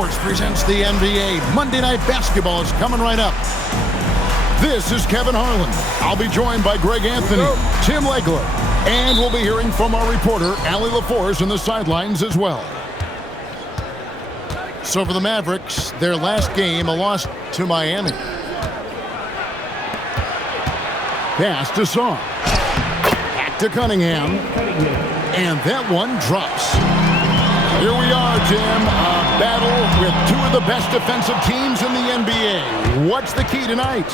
Sports presents the NBA. Monday Night Basketball is coming right up. This is Kevin Harlan. I'll be joined by Greg Anthony, Tim Legler, and we'll be hearing from our reporter, Allie LaForce, on the sidelines as well. So for the Mavericks, their last game, a loss to Miami. Pass to Song. Back to Cunningham. And that one drops. Here we are, Jim. A battle with two of the best defensive teams in the NBA. What's the key tonight?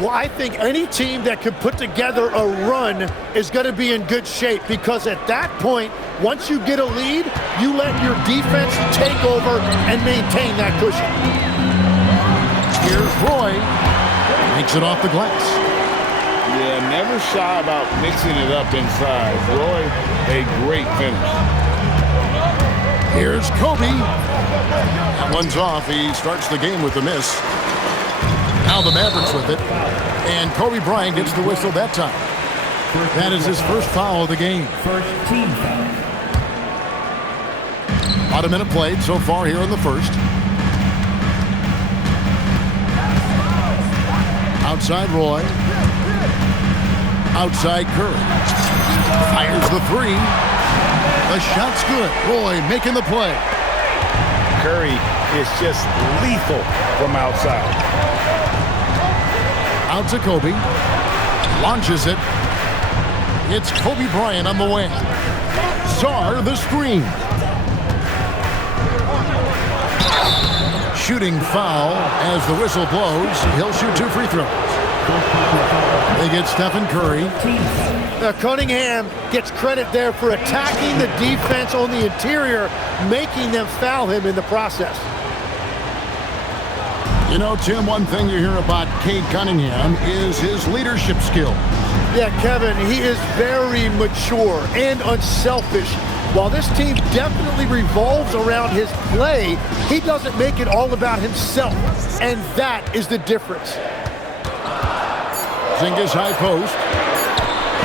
Well, I think any team that could put together a run is going to be in good shape, because at that point, once you get a lead, you let your defense take over and maintain that cushion. Here's Roy. Makes it off the glass. Yeah, never shy about mixing it up inside. Roy, a great finish. Here's Kobe. That one's off. He starts the game with a miss. Now the Mavericks with it. And Kobe Bryant gets the whistle that time. That is his first foul of the game. First team foul. About a minute played so far here in the first. Outside Roy. Outside Curry. Fires the three. The shot's good. Roy making the play. Curry is just lethal from outside. Out to Kobe. Launches it. It's Kobe Bryant on the wing. Sarr the screen. Shooting foul as the whistle blows. He'll shoot 2 free throws. They get Stephen Curry. Now, Cunningham gets credit there for attacking the defense on the interior, making them foul him in the process. You know, Tim, one thing you hear about Cade Cunningham is his leadership skills. Yeah, Kevin, he is very mature and unselfish. While this team definitely revolves around his play, he doesn't make it all about himself, and that is the difference. Zingas high post.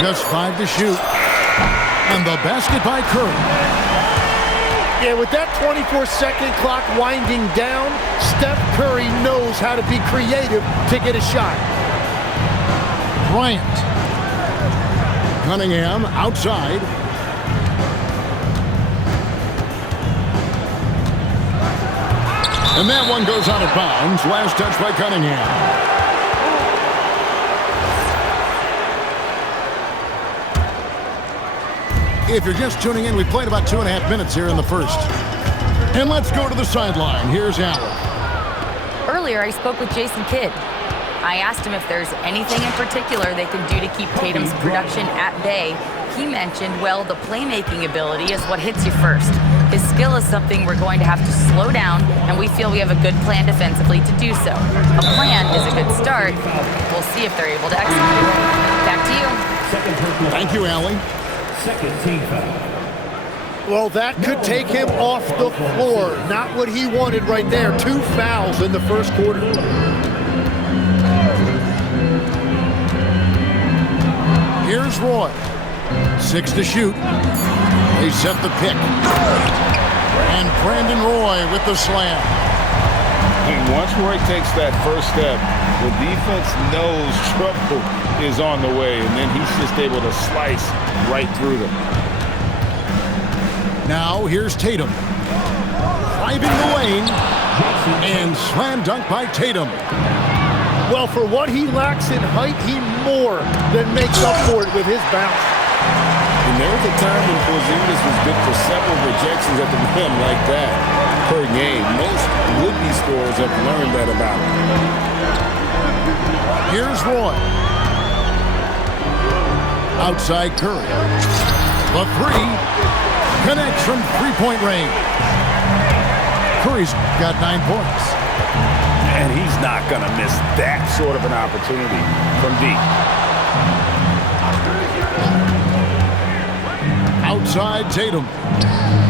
Just 5 to shoot. And the basket by Curry. Yeah, with that 24-second clock winding down, Steph Curry knows how to be creative to get a shot. Bryant. Cunningham outside. And that one goes out of bounds. Last touch by Cunningham. If you're just tuning in, we played about 2.5 minutes here in the first. And let's go to the sideline. Here's Allen. Earlier, I spoke with Jason Kidd. I asked him if there's anything in particular they can do to keep Tatum's production at bay. He mentioned, well, the playmaking ability is what hits you first. His skill is something we're going to have to slow down, and we feel we have a good plan defensively to do so. A plan is a good start. We'll see if they're able to execute. Back to you. Thank you, Allie. Second team foul. Well, that could take him off the floor. Not what he wanted right there. 2 fouls in the first quarter. Here's Roy. 6 to shoot. They set the pick. And Brandon Roy with the slam. And once Roy takes that first step, the defense knows trouble is on the way, and then he's just able to slice right through them. Now here's Tatum. Driving the lane. And slam dunk by Tatum. Well, for what he lacks in height, he more than makes up for it with his bounce. And there was a time when Porzingis was good for several rejections at the rim like that per game. Most would-be scorers have learned that about him. Here's Roy. Outside Curry. The three connects from three-point range. Curry's got 9 points. And he's not going to miss that sort of an opportunity from deep. Outside Tatum.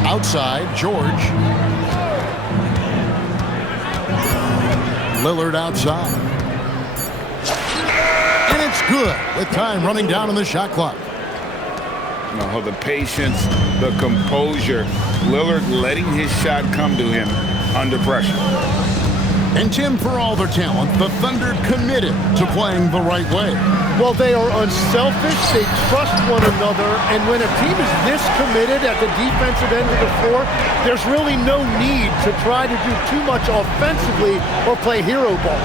Outside George. Lillard outside. And it's good with time running down on the shot clock. The patience, the composure. Lillard letting his shot come to him. under pressure. And Tim, for all their talent, the Thunder committed to playing the right way. Well, they are unselfish, they trust one another, and when a team is this committed at the defensive end of the floor, there's really no need to try to do too much offensively or play hero ball.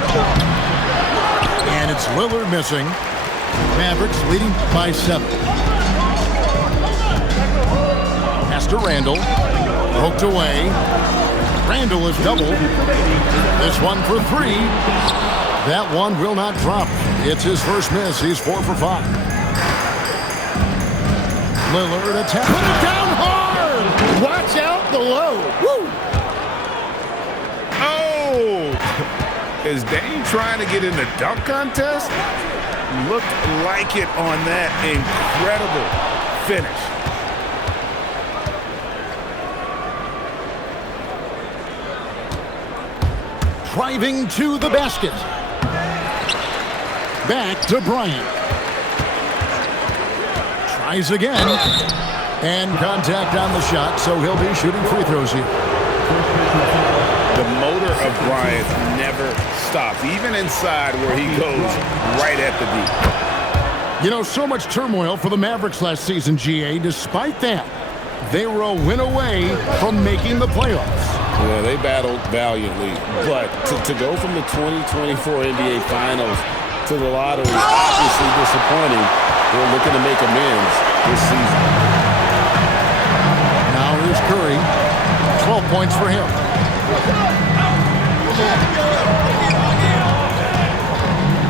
And it's Lillard missing. Mavericks leading by 7. Pass to Randall. Poked away. Randall is doubled. This one for 3. That one will not drop. It's his first miss. He's 4 for 5. Lillard attack. Put it down hard! Watch out the low. Woo! Oh! Is Dame trying to get in the dunk contest? Looked like it on that incredible finish. Driving to the basket. Back to Bryant. Tries again. And contact on the shot, so he'll be shooting free throws here. The motor of Bryant never stops, even inside where he goes right at the deep. You know, so much turmoil for the Mavericks last season, GA. Despite that, they were a win away from making the playoffs. Yeah, they battled valiantly, but to go from the 2024 NBA Finals to the lottery, obviously disappointing. They're looking to make amends this season. Now here's Curry. 12 points for him.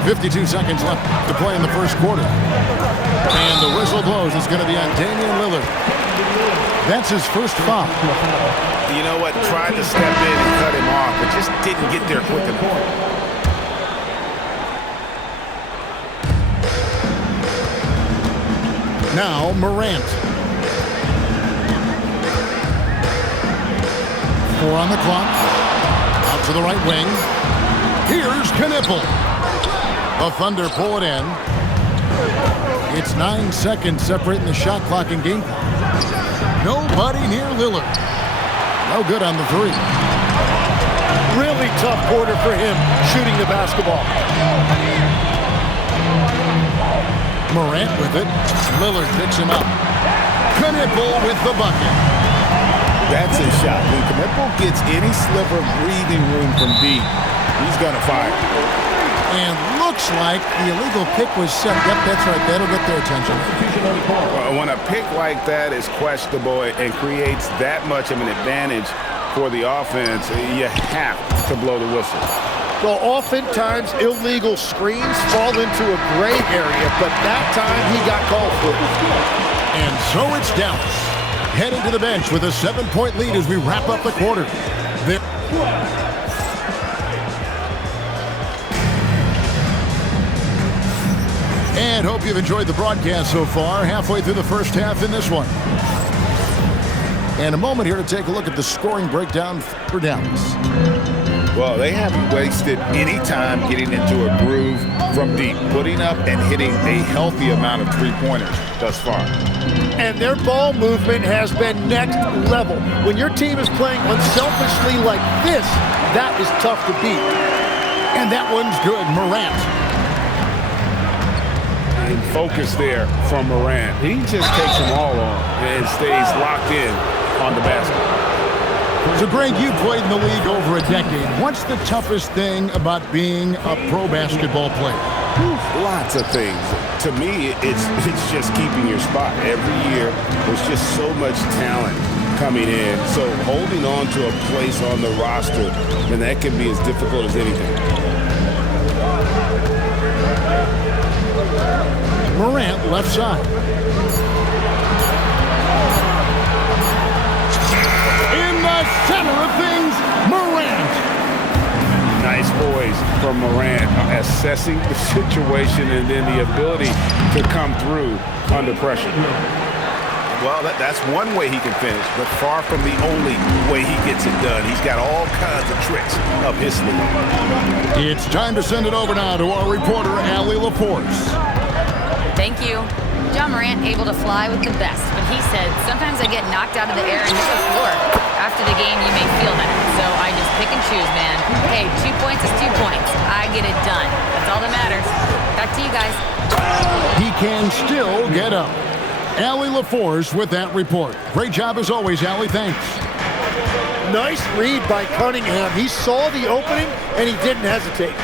52 seconds left to play in the first quarter. And the whistle blows. It's going to be on Damian Lillard. That's his first foul. You know what? Tried to step in and cut him off, but just didn't get there quick enough. Now Morant. 4 on the clock. Out to the right wing. Here's Knipple. The Thunder pull it in. It's 9 seconds separating the shot clock and game clock. Nobody near Lillard. No good on the 3. Really tough quarter for him shooting the basketball. Morant with it. Lillard picks him up. Knipple with the bucket. That's his shot. When Knipple gets any sliver of breathing room from deep, he's going to fire. And looks like the illegal pick was set. Yep, that's right. That'll get their attention. When a pick like that is questionable and creates that much of an advantage for the offense, you have to blow the whistle. Well, oftentimes illegal screens fall into a gray area, but that time he got called for it. And so it's Dallas heading to the bench with a 7-point lead as we wrap up the quarter. And hope you've enjoyed the broadcast so far. Halfway through the first half in this one. And a moment here to take a look at the scoring breakdown for Dallas. Well, they haven't wasted any time getting into a groove from deep, putting up and hitting a healthy amount of three-pointers thus far. And their ball movement has been next level. When your team is playing unselfishly like this, that is tough to beat. And that one's good. Morant. And focus there from Morant. He just takes them all on and stays locked in on the basket. So, Greg, you played in the league over a decade. What's the toughest thing about being a pro basketball player? Lots of things. To me, it's just keeping your spot. Every year, there's just so much talent coming in. So holding on to a place on the roster, and that can be as difficult as anything. Morant, left side. In the center of things, Morant. Nice poise from Morant, assessing the situation and then the ability to come through under pressure. Well, that's one way he can finish, but far from the only way he gets it done. He's got all kinds of tricks up his sleeve. It's time to send it over now to our reporter, Allie Laporte. Thank you. John Morant able to fly with the best, but he said, sometimes I get knocked out of the air and hit the floor. After the game, you may feel that. So I just pick and choose, man. Hey, 2 points is 2 points. I get it done. That's all that matters. Back to you guys. He can still get up. Allie LaForce with that report. Great job as always, Allie. Thanks. Nice read by Cunningham. He saw the opening, and he didn't hesitate.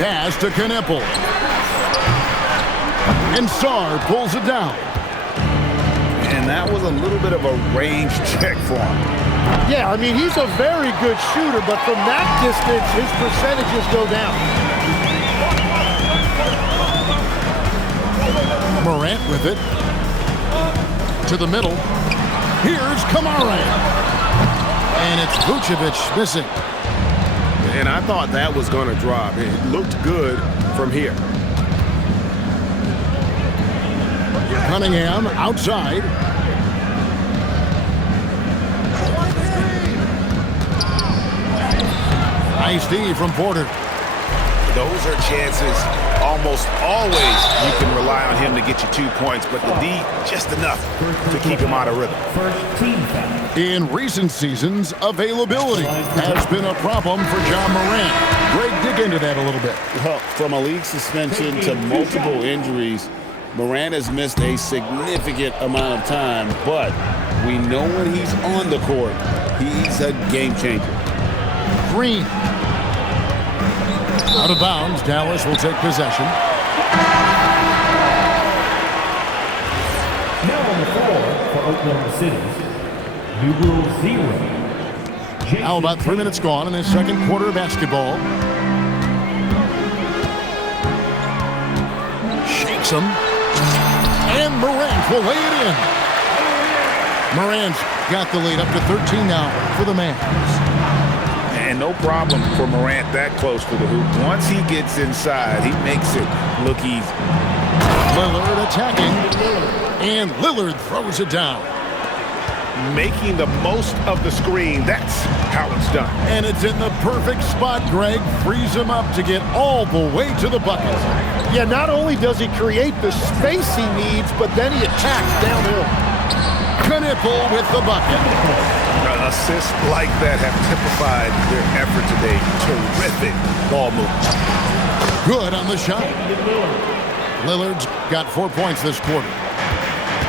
Pass to Knippel. And Sarr pulls it down. And that was a little bit of a range check for him. Yeah, I mean, he's a very good shooter, but from that distance, his percentages go down. Morant with it. To the middle. Here's Kamara. And it's Vucevic missing. And I thought that was going to drop. It looked good from here. Cunningham outside. Nice D from Porter. Those are chances almost always you can rely on him to get you 2 points, but the D, just enough to keep him out of rhythm. First team foul. In recent seasons, availability has been a problem for John Morant. Greg, dig into that a little bit. Well, from a league suspension to multiple injuries, Morant has missed a significant amount of time, but we know when he's on the court, he's a game changer. Green. Out of bounds, Dallas will take possession. Now on the floor for Oklahoma City, numero 0. Now about 3 minutes gone in the second quarter of basketball. Shakes him. And Morant will lay it in. Morant's got the lead up to 13 now for the Mavs. And no problem for Morant that close to the hoop. Once he gets inside, he makes it look easy. Lillard attacking. And Lillard throws it down. Making the most of the screen, that's how it's done. And it's in the perfect spot, Greg. Frees him up to get all the way to the bucket. Yeah, not only does he create the space he needs, but then he attacks downhill. Knippel with the bucket. Assists like that have typified their effort today. Terrific ball movement. Good on the shot. Lillard's got 4 points this quarter.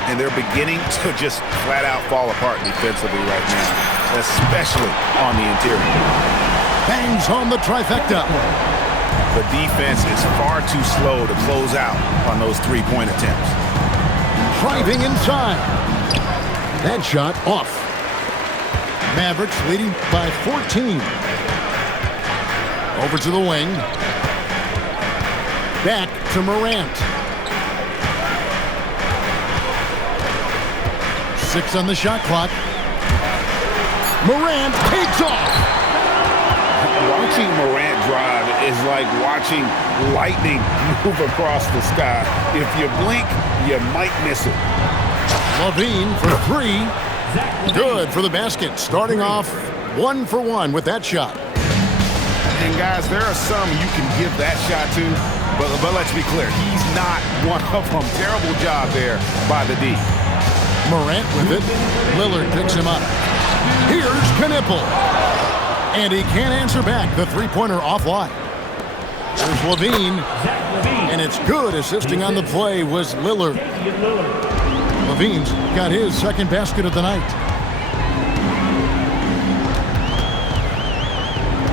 And they're beginning to just flat out fall apart defensively right now, especially on the interior. Bangs home the trifecta. The defense is far too slow to close out on those three-point attempts. Driving inside. That shot off. Mavericks leading by 14. Over to the wing. Back to Morant. 6 on the shot clock. Morant takes off. Watching Morant drive is like watching lightning move across the sky. If you blink, you might miss it. LaVine for 3. Good for the basket. Starting off 1 for 1 with that shot. And guys, there are some you can give that shot to, but let's be clear, he's not one of them. Terrible job there by the D. Morant with it. Lillard picks him up. Here's Knippel. And he can't answer back. The three-pointer offline. There's LaVine. And it's good. Assisting on the play was Lillard. LaVine's got his second basket of the night.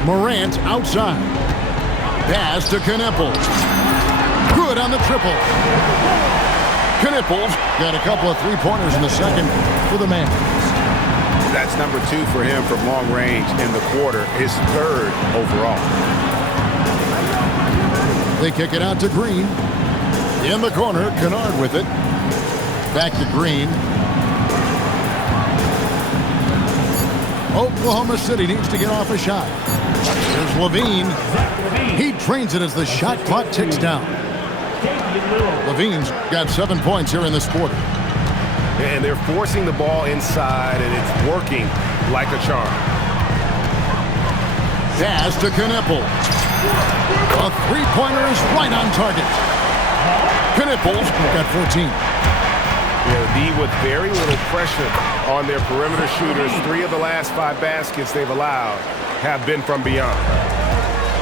Morant outside. Pass to Knippel. Good on the triple. Knippel's got a couple of three-pointers in the second for the Mavs. That's number 2 for him from long range in the quarter, his 3rd overall. They kick it out to Green. In the corner, Kennard with it. Back to Green. Oklahoma City needs to get off a shot. There's LaVine. He trains it as the shot clock ticks down. LaVine's got 7 points here in this quarter. And they're forcing the ball inside, and it's working like a charm. Pass to Knippel. A three-pointer is right on target. Knipples got 14. Yeah, with very little pressure on their perimeter shooters. 3 of the last 5 baskets they've allowed have been from beyond.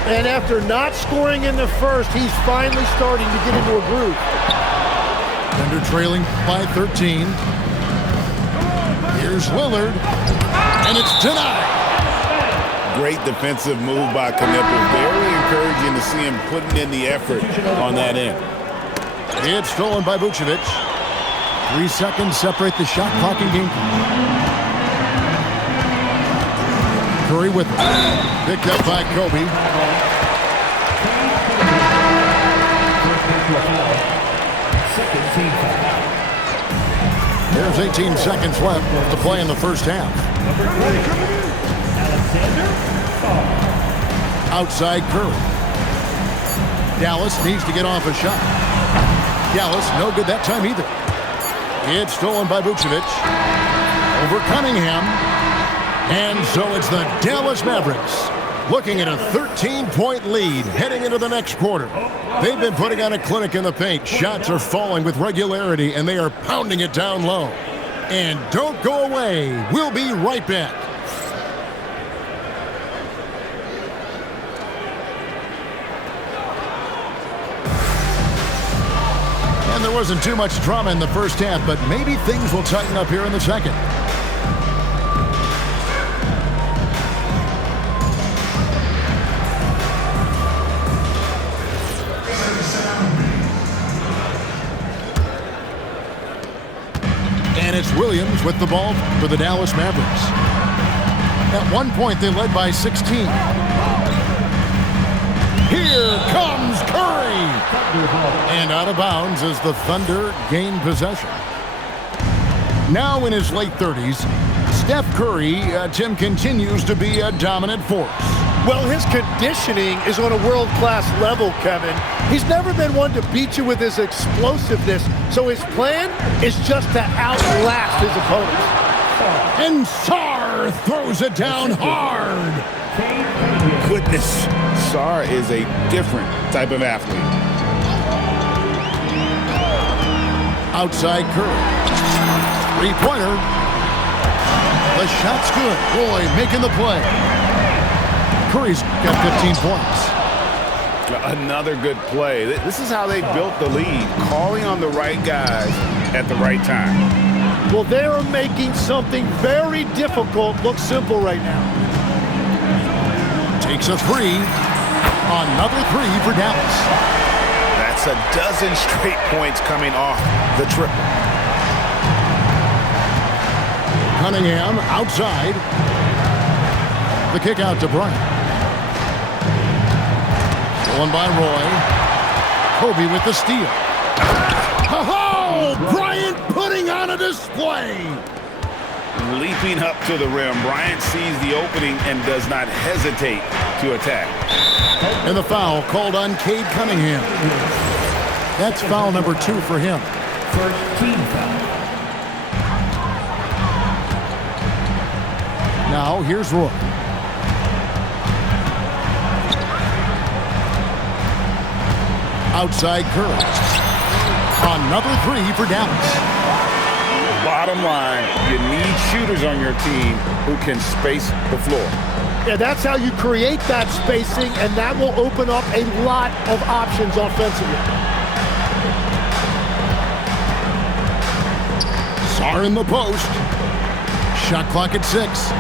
And after not scoring in the first, he's finally starting to get into a groove. Thunder trailing by 13. Here's Lillard, and it's denied. Great defensive move by Knipples. Very encouraging to see him putting in the effort on that end. It's stolen by Vucevic. 3 seconds separate the shot clock and game clock. Curry with it. Picked up by Kobe. There's 18 seconds left to play in the first half. Outside Curry. Dallas needs to get off a shot. Dallas no good that time either. It's stolen by Vucevic. Over Cunningham. And so it's the Dallas Mavericks looking at a 13-point lead heading into the next quarter. They've been putting on a clinic in the paint. Shots are falling with regularity, and they are pounding it down low. And don't go away. We'll be right back. And there wasn't too much drama in the first half, but maybe things will tighten up here in the second. And it's Williams with the ball for the Dallas Mavericks. At one point, they led by 16. Here comes Curry! And out of bounds as the Thunder gain possession. Now in his late 30s, Steph Curry, Tim, continues to be a dominant force. Well, his conditioning is on a world-class level, Kevin. He's never been one to beat you with his explosiveness, so his plan is just to outlast his opponents. And Sarr throws it down hard. Goodness, Sarr is a different type of athlete. Outside Curry. Three-pointer. The shot's good. Roy making the play. Curry's got 15 points. Another good play. This is how they built the lead, calling on the right guys at the right time. Well, they are making something very difficult look simple right now. Takes a three. Another three for Dallas. That's a dozen straight points coming off the triple. Cunningham outside. The kick out to Bryant. Stolen by Roy. Kobe with the steal. Oh, Bryant putting on a display. Leaping up to the rim, Bryant sees the opening and does not hesitate to attack. And the foul called on Cade Cunningham. That's foul number 2 for him. First team foul. Now here's Roy. Outside Curry. Another three for Dallas. Bottom line, you need shooters on your team who can space the floor. Yeah, that's how you create that spacing, and that will open up a lot of options offensively. Sarr in the post. Shot clock at 6.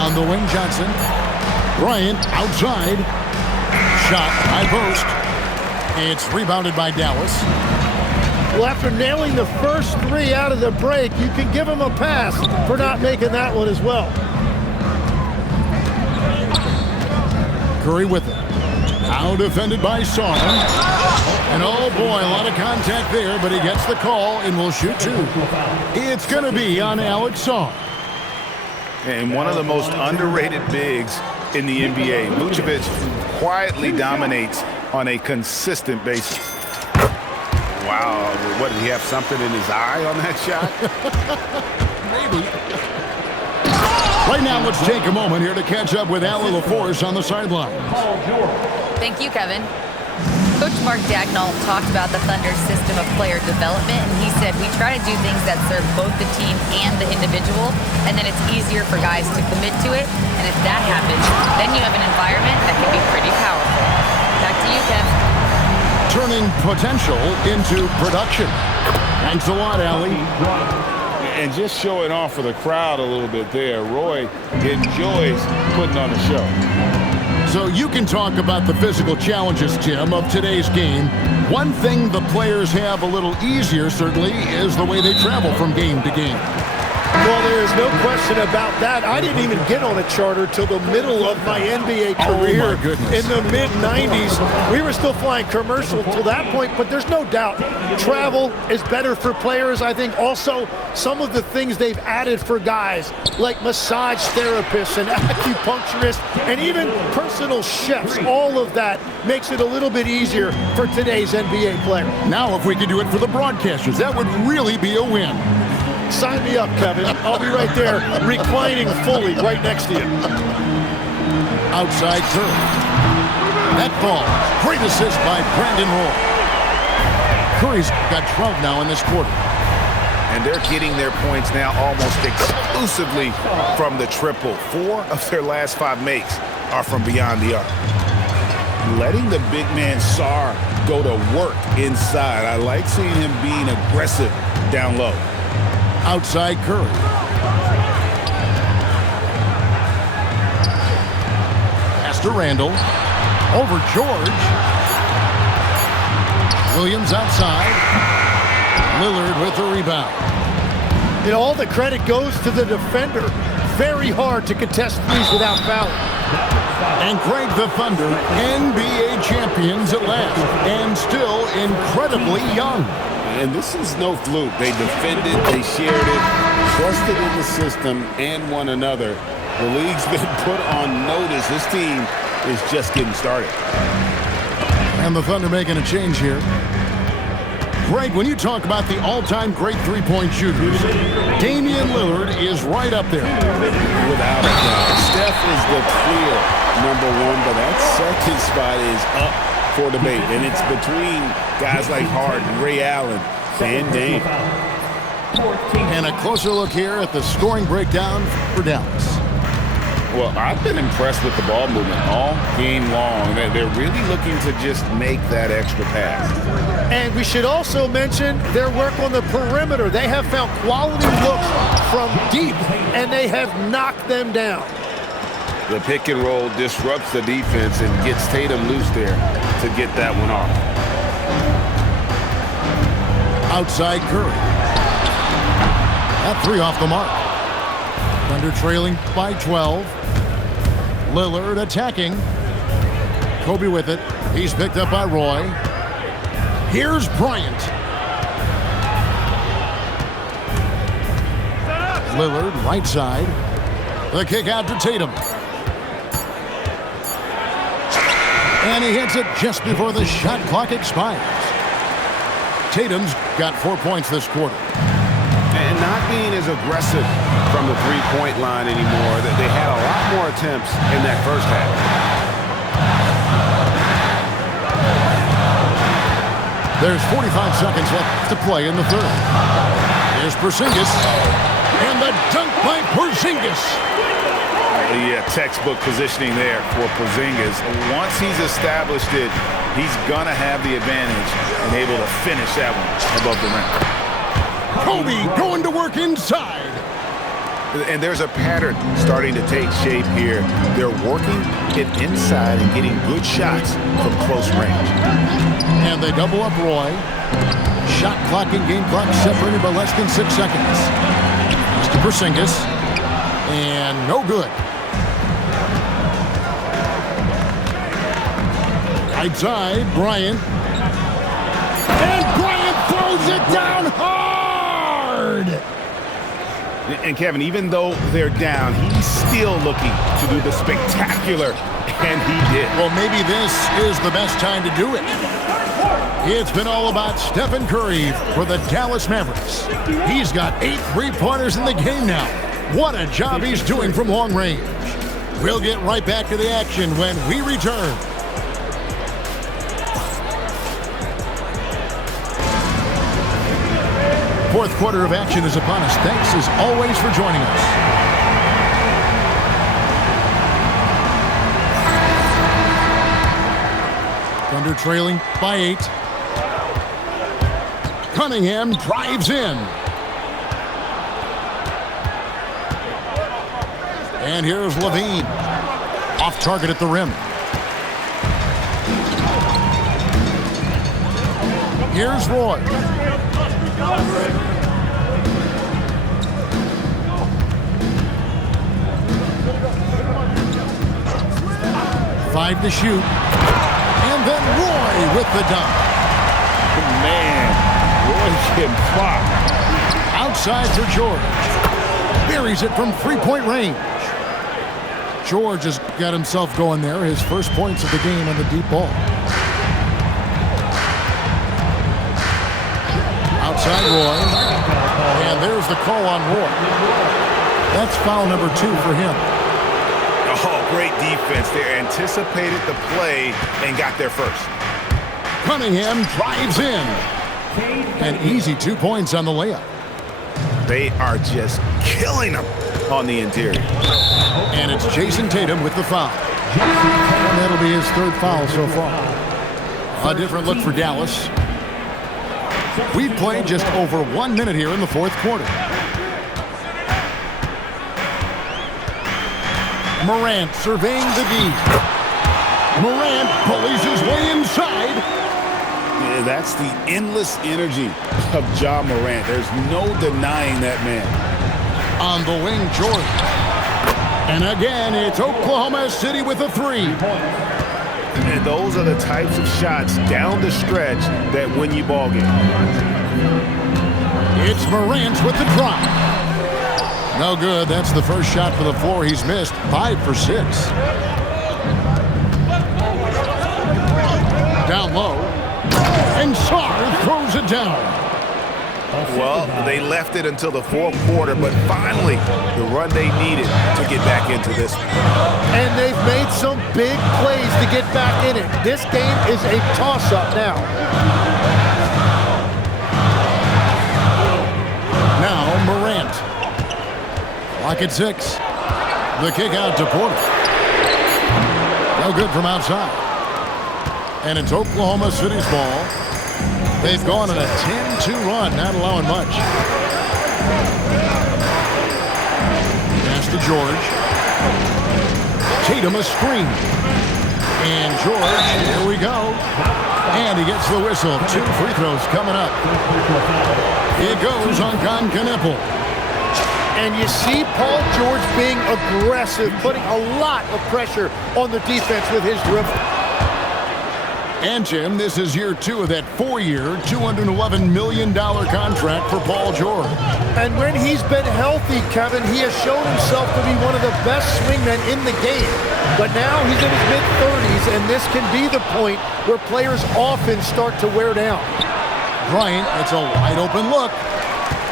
On the wing, Johnson. Bryant outside. Shot high post. It's rebounded by Dallas. Well, after nailing the first 3 out of the break, you can give him a pass for not making that one as well. Curry with it. Now defended by Sarr. And oh boy, a lot of contact there, but he gets the call and will shoot 2. It's going to be on Alex Sarr. And one of the most underrated bigs in the NBA. Vucevic quietly dominates on a consistent basis. Wow, what, did he have something in his eye on that shot? Maybe. Right now, let's take a moment here to catch up with Allie LaForce on the sideline. Thank you, Kevin. Coach Mark Daigneault talked about the Thunder's system of player development, and he said, we try to do things that serve both the team and the individual, and then it's easier for guys to commit to it. And if that happens, then you have an environment that can be pretty powerful. Back to you, Kev. Turning potential into production. Thanks a lot, Allie. And just showing off for the crowd a little bit there. Roy enjoys putting on a show. So you can talk about the physical challenges, Tim, of today's game. One thing the players have a little easier, certainly, is the way they travel from game to game. Well, there is no question about that. I didn't even get on a charter till the middle of my NBA career. Oh, my goodness. In the mid-90s. We were still flying commercial till that point, but there's no doubt travel is better for players. I think also some of the things they've added for guys, like massage therapists and acupuncturists and even personal chefs, all of that makes it a little bit easier for today's NBA player. Now, if we could do it for the broadcasters, that would really be a win. Sign me up, Kevin. I'll be right there, reclining fully right next to you. Outside Curry. That ball. Great assist by Brandon Roy. Curry's got 12 now in this quarter. And they're getting their points now almost exclusively from the triple. 4 of their last 5 makes are from beyond the arc. Letting the big man Sarr go to work inside. I like seeing him being aggressive down low. Outside Curry. Pass to Randall. Over George. Williams outside. Lillard with the rebound. You know, all the credit goes to the defender. Very hard to contest threes without fouling. And Craig, the Thunder, NBA champions at last, and still incredibly young. And this is no fluke. They defended, they shared it, trusted in the system and one another. The league's been put on notice. This team is just getting started. And the Thunder making a change here. Greg, when you talk about the all-time great three-point shooters, Damian Lillard is right up there. Without a doubt. Steph is the clear #1, but that second spot is up for debate. And it's between guys like Harden, Ray Allen, and Dame. And a closer look here at the scoring breakdown for Dallas. Well, I've been impressed with the ball movement all game long. They're really looking to just make that extra pass. And we should also mention their work on the perimeter. They have found quality looks from deep, and they have knocked them down. The pick and roll disrupts the defense and gets Tatum loose there to get that one off. Outside Curry. That 3 off the mark. Thunder trailing by 12. Lillard attacking. Kobe with it. He's picked up by Roy. Here's Bryant. Lillard right side. The kick out to Tatum. And he hits it just before the shot clock expires. Tatum's got 4 points this quarter. And not being as aggressive from the three-point line anymore. They had a lot more attempts in that first half. There's 45 seconds left to play in the third. Here's Porzingis. And the dunk by Porzingis. Yeah, textbook positioning there for Porzingis. Once he's established it, he's going to have the advantage and able to finish that one above the rim. Kobe going to work inside. And there's a pattern starting to take shape here. They're working it inside and getting good shots from close range. And they double up Roy. Shot clock and game clock separated by less than 6 seconds. Mr. Porzingis. And no good. Right side, Bryant. And Bryant throws it down hard! And Kevin, even though they're down, he's still looking to do the spectacular, and he did. Well, maybe this is the best time to do it. It's been all about Stephen Curry for the Dallas Mavericks. He's got 8 3-pointers in the game now. What a job he's doing from long range. We'll get right back to the action when we return. Fourth quarter of action is upon us. Thanks as always for joining us. Thunder trailing by 8. Cunningham drives in. And here's Levine. Off target at the rim. Here's Roy. Five to shoot. And then Roy with the dunk. Man, Roy's getting flopped. Outside for George. Buries it from three-point range. George has got himself going there. His first points of the game on the deep ball. Outside Roy. And there's the call on Roy. That's foul number 2 for him. Oh, great defense there. Anticipated the play and got there first. Cunningham drives in. And easy 2 points on the layup. They are just killing them on the interior. And it's Jason Tatum with the foul. And that'll be his 3rd foul so far. A different look for Dallas. We've played just over 1 minute here in the fourth quarter. Morant surveying the D. Morant bullies his way inside. Yeah, that's the endless energy of Ja Morant. There's no denying that man. On the wing, George. And again, it's Oklahoma City with a 3. And those are the types of shots down the stretch that win you ball games. It's Morant with the drop. No good. That's the first shot for the floor he's missed. 5 for 6. Down low. And Sarr throws it down. Well, they left it until the fourth quarter, but finally the run they needed to get back into this one. And they've made some big plays to get back in it. This game is a toss-up now. Now Morant. Lock at 6. The kick out to Porter. No good from outside. And it's Oklahoma City's ball. They've gone on a 10-2 run, not allowing much. Pass to George. Tatum a screen. And George, here we go. And he gets the whistle. 2 free throws coming up. It goes on Knueppel. And you see Paul George being aggressive, putting a lot of pressure on the defense with his dribble. And, Jim, this is year 2 of that 4-year, $211 million contract for Paul George. And when he's been healthy, Kevin, he has shown himself to be one of the best swingmen in the game. But now he's in his mid-30s, and this can be the point where players often start to wear down. Bryant, it's a wide-open look.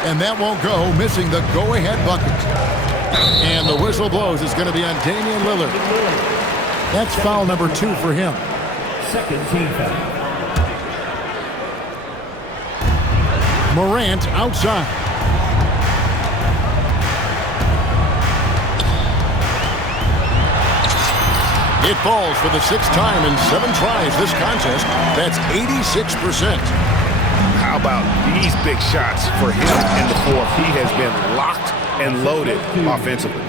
And that won't go, missing the go-ahead bucket. And the whistle blows. It's going to be on Damian Lillard. That's foul number 2 for him. Second team foul. Morant outside. It falls for the 6th time in 7 tries this contest. That's 86%. How about these big shots for him in the fourth? He has been locked and loaded offensively.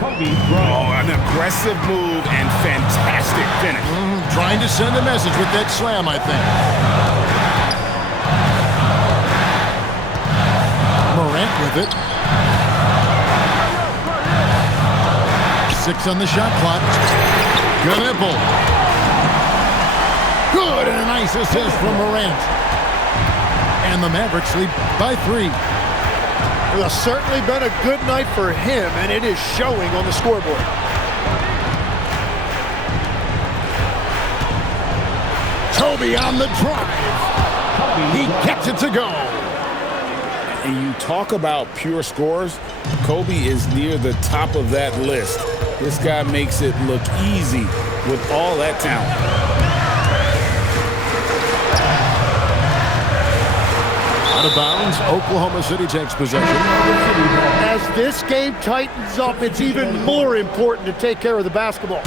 Oh, an aggressive move and fantastic finish. Trying to send a message with that slam, I think. Morant with it. 6 on the shot clock. Knueppel. Good, and a nice assist from Morant. And the Mavericks lead by 3. It has certainly been a good night for him, and it is showing on the scoreboard. Kobe on the drive. He gets it to go. And you talk about pure scores, Kobe is near the top of that list. This guy makes it look easy with all that talent. Out of bounds, Oklahoma City takes possession. As this game tightens up, it's even more important to take care of the basketball.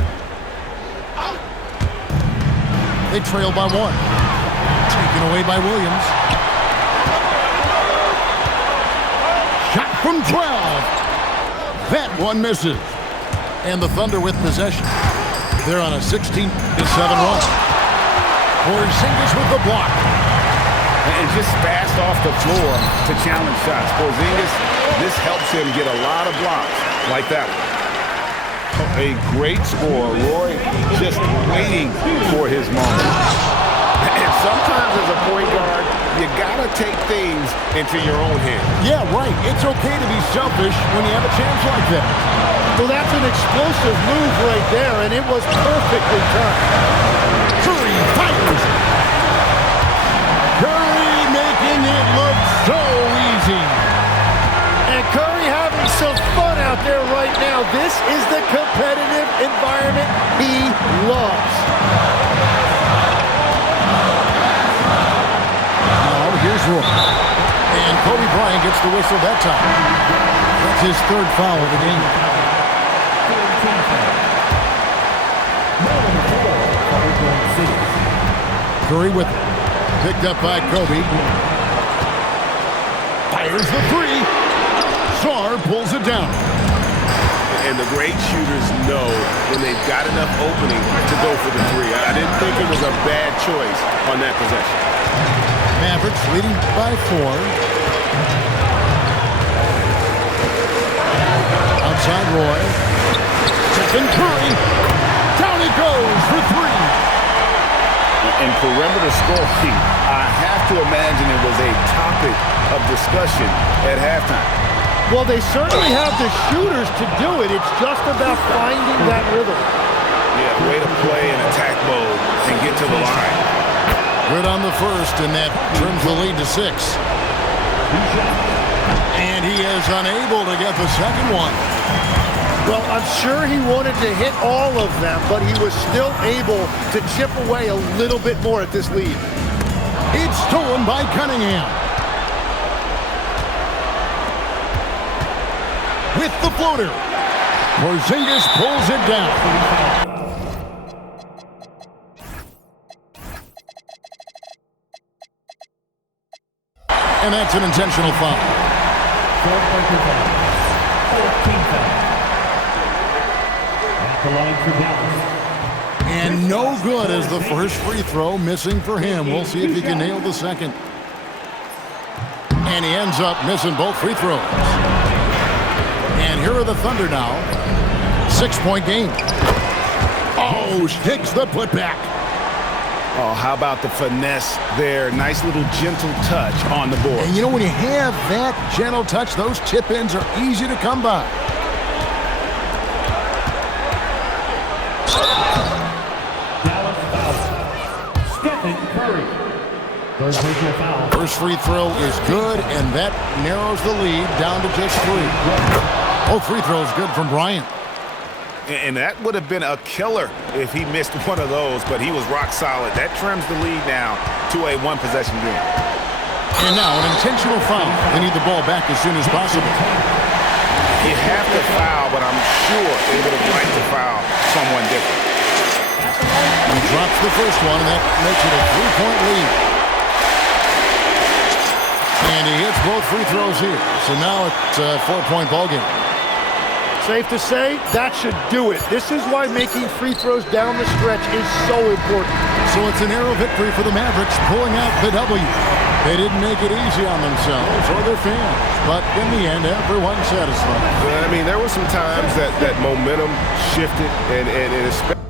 They trail by 1. Taken away by Williams. Shot from 12. That one misses. And the Thunder with possession. They're on a 16-7 run. Porzingis with the block. And just fast off the floor to challenge shots. Porzingis, this helps him get a lot of blocks like that one. A great score. Roy just waiting for his moment. And sometimes as a point guard, you gotta take things into your own hands. Yeah, right. It's okay to be selfish when you have a chance like that. Well, that's an explosive move right there, and it was perfectly timed. Curry fires. Curry making it look so easy. And Curry having some fun out there right now. This is the competitive environment he loves. Now, here's Roy. And Kobe Bryant gets the whistle that time. That's his 3rd foul of the game. Curry with it. Picked up by Kobe. Fires the 3. Sarr pulls it down. And the great shooters know when they've got enough opening to go for the 3. I didn't think it was a bad choice on that possession. Mavericks leading by 4. Outside Roy. Stephen Curry. Down he goes for 3. In perimeter scoring, I have to imagine it was a topic of discussion at halftime. Well, they certainly have the shooters to do it. It's just about finding that rhythm. Yeah, way to play in attack mode and get to the line. Good on the first, and that trims the lead to 6. And he is unable to get the second one. Well, I'm sure he wanted to hit all of them, but he was still able to chip away a little bit more at this lead. It's stolen by Cunningham. With the floater. Porzingis pulls it down. And that's an intentional foul. 14 foul. At the line for Dallas. And no good as the first free throw missing for him. We'll see if he can nail the second. And he ends up missing both free throws. And here are the Thunder now. 6-point game. Oh, takes the putback. Oh, how about the finesse there? Nice little gentle touch on the board. And you know, when you have that gentle touch, those tip-ins are easy to come by. Dallas foul. Stephen Curry. Third personal foul. First free throw is good, and that narrows the lead down to just 3. Both free throws good from Bryant. And that would have been a killer if he missed one of those, but he was rock solid. That trims the lead now to a 1-possession game. And now an intentional foul. They need the ball back as soon as possible. You have to foul, but I'm sure they would have liked to foul someone different. He drops the first one, and that makes it a 3-point lead. And he hits both free throws here. So now it's a 4-point ball game. Safe to say, that should do it. This is why making free throws down the stretch is so important. So it's a narrow victory for the Mavericks, pulling out the W. They didn't make it easy on themselves or their fans, but in the end, everyone's satisfied. I mean, there were some times that momentum shifted, and especially